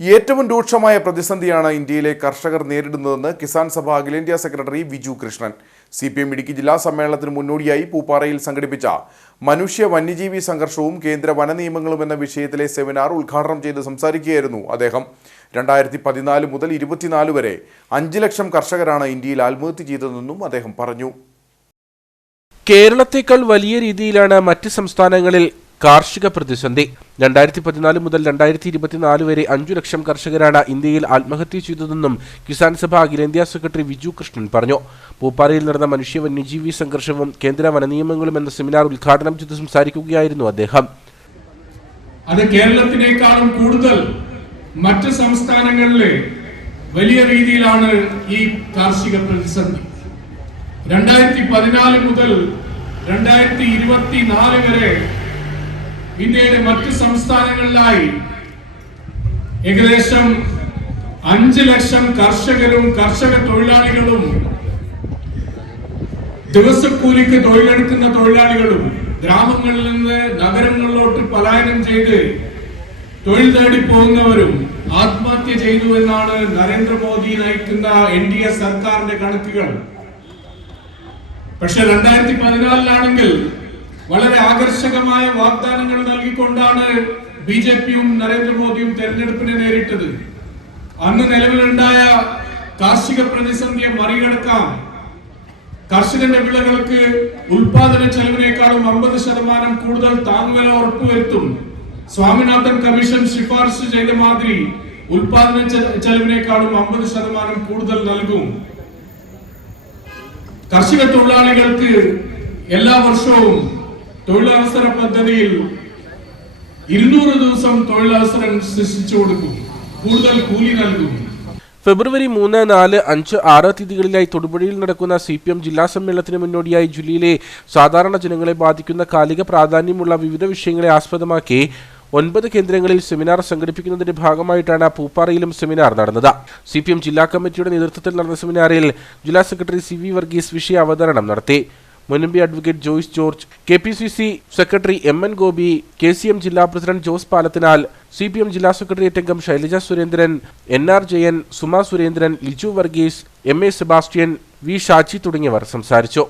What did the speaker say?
ഏറ്റവും രൂക്ഷമായ പ്രതിസന്ധിയാണ് ഇന്ത്യയിലെ കർഷകർ നേരിടുന്നതെന്ന് കിസാൻ സഭ അഖിലേന്ത്യാ secretary Viju Krishnan. C P M Idukki ജില്ലാ സമ്മേളനത്തിന് മുന്നോടിയായി പൂപ്പാറയിൽ സംഘടിപ്പിച്ച മനുഷ്യ വന്യജീവി സംഘർഷവും കേന്ദ്ര വന നിയമങ്ങളും എന്ന വിഷയത്തിലെ സെമിനാർ ഉദ്ഘാടനം ചെയ്ത് സംസാരിക്കുകയായിരുന്നു അദ്ദേഹം. രണ്ടായിരത്തി പതിനാല് മുതൽ ഇരുപത്തിനാല് വരെ അഞ്ച് ലക്ഷം കർഷകരാണ് ഇന്ത്യയിൽ ആത്മഹത്യ ചെയ്തതെന്നും അദ്ദേഹം പറഞ്ഞു. കേരളത്തേക്കാൾ വലിയ രീതിയിലാണ് മറ്റ് സംസ്ഥാനങ്ങളിൽ കാർഷിക പ്രതിസന്ധി. രണ്ടായിരത്തി പതിനാല് മുതൽ രണ്ടായിരത്തി ഇരുപത്തിനാല് വരെ അഞ്ചു ലക്ഷം കർഷകരാണ് ഇന്ത്യയിൽ ആത്മഹത്യ ചെയ്തതെന്നും കിസാൻ സഭ അഖിലേന്ത്യാ സെക്രട്ടറി വിജു കൃഷ്ണൻ പറഞ്ഞു. പൂപ്പാറയിൽ നടന്ന മനുഷ്യ വന്യജീവി സംഘർഷവും കേന്ദ്ര വനനിയമങ്ങളും എന്ന സെമിനാർ ഉദ്ഘാടനം ചെയ്ത് സംസാരിക്കുകയായിരുന്നു അദ്ദേഹം. അത് കേരളത്തിനേക്കാളും കൂടുതൽ മറ്റ് സംസ്ഥാനങ്ങളിലെ വലിയ രീതിയിലാണ് ഈ കാർഷിക പ്രതിസന്ധി. രണ്ടായിരത്തി പതിനാല് മുതൽ രണ്ടായിരത്തി ഇരുപത്തിനാല് വരെ ഇന്ത്യയുടെ മറ്റു സംസ്ഥാനങ്ങളിലായി ഏകദേശം അഞ്ച് ലക്ഷം കർഷകരും കർഷക തൊഴിലാളികളും ദിവസക്കൂലിക്ക് തൊഴിലെടുക്കുന്ന തൊഴിലാളികളും ഗ്രാമങ്ങളിൽ നിന്ന് നഗരങ്ങളിലോട്ട് പലായനം ചെയ്ത് തൊഴിൽ തേടി പോകുന്നവരും ആത്മഹത്യ ചെയ്തു എന്നാണ് നരേന്ദ്രമോദി നയിക്കുന്ന എൻ ഡി എ സർക്കാരിന്റെ കണക്കുകൾ. പക്ഷെ രണ്ടായിരത്തി പതിനാലിലാണെങ്കിൽ വളരെ ആകർഷകമായ വാഗ്ദാനങ്ങൾ നൽകിക്കൊണ്ടാണ് ബി ജെ പിയും നരേന്ദ്രമോദിയും തെരഞ്ഞെടുപ്പിനെ നേരിട്ടത്. അന്ന് നിലവിലുണ്ടായ കാർഷിക പ്രതിസന്ധിയെ മറികടക്കാം കർഷകന്റെ വിളകൾക്ക് ഉൽപാദന ചെലവിനേക്കാളും അമ്പത് ശതമാനം കൂടുതൽ താങ്ങുവില ഉറപ്പുവരുത്തും. സ്വാമിനാഥൻ കമ്മീഷൻ ശുപാർശ ചെയ്ത മാതിരി ഉൽപാദന ചെലവിനേക്കാളും അമ്പത് ശതമാനം കൂടുതൽ നൽകും. കർഷക തൊഴിലാളികൾക്ക് എല്ലാ വർഷവും തൊഴിലവസര പദ്ധതിയിൽ ഇരുന്നൂറ് ദിവസം തൊഴിലവസരം സൃഷ്ടിച്ചു കൊടുക്കും. കൂടുതൽ കൂലി നൽകും. ഫെബ്രുവരി മൂന്ന് നാല് അഞ്ച് ആറ് തീയതികളിലായി തൊടുപുഴയിൽ നടക്കുന്ന സി പി എം ജില്ലാ സമ്മേളനത്തിന് മുന്നോടിയായി ജില്ലയിലെ സാധാരണ ജനങ്ങളെ ബാധിക്കുന്ന കാലിക പ്രാധാന്യമുള്ള വിവിധ വിഷയങ്ങളെ ആസ്പദമാക്കി ഒൻപത് കേന്ദ്രങ്ങളിൽ സെമിനാർ സംഘടിപ്പിക്കുന്നതിന്റെ ഭാഗമായിട്ടാണ് പൂപ്പാറയിലും സെമിനാർ നടന്നത്. സി ജില്ലാ കമ്മിറ്റിയുടെ നേതൃത്വത്തിൽ നടന്ന സെമിനാറിൽ ജില്ലാ സെക്രട്ടറി സി വർഗീസ് വിഷയ അവതരണം നടത്തി. മുൻ M P advocate Joice George K P C C secretary M N Gopi K C M ജില്ലാ president Jose Palathinal C P M ജില്ലാ സെക്രട്ടേറിയറ്റ് അംഗം Shailaja Surendran N R Jayan Suma Surendran Liju Varghese M A Sebastian V Shaji തുടങ്ങിയവർ സംസാരിച്ചു.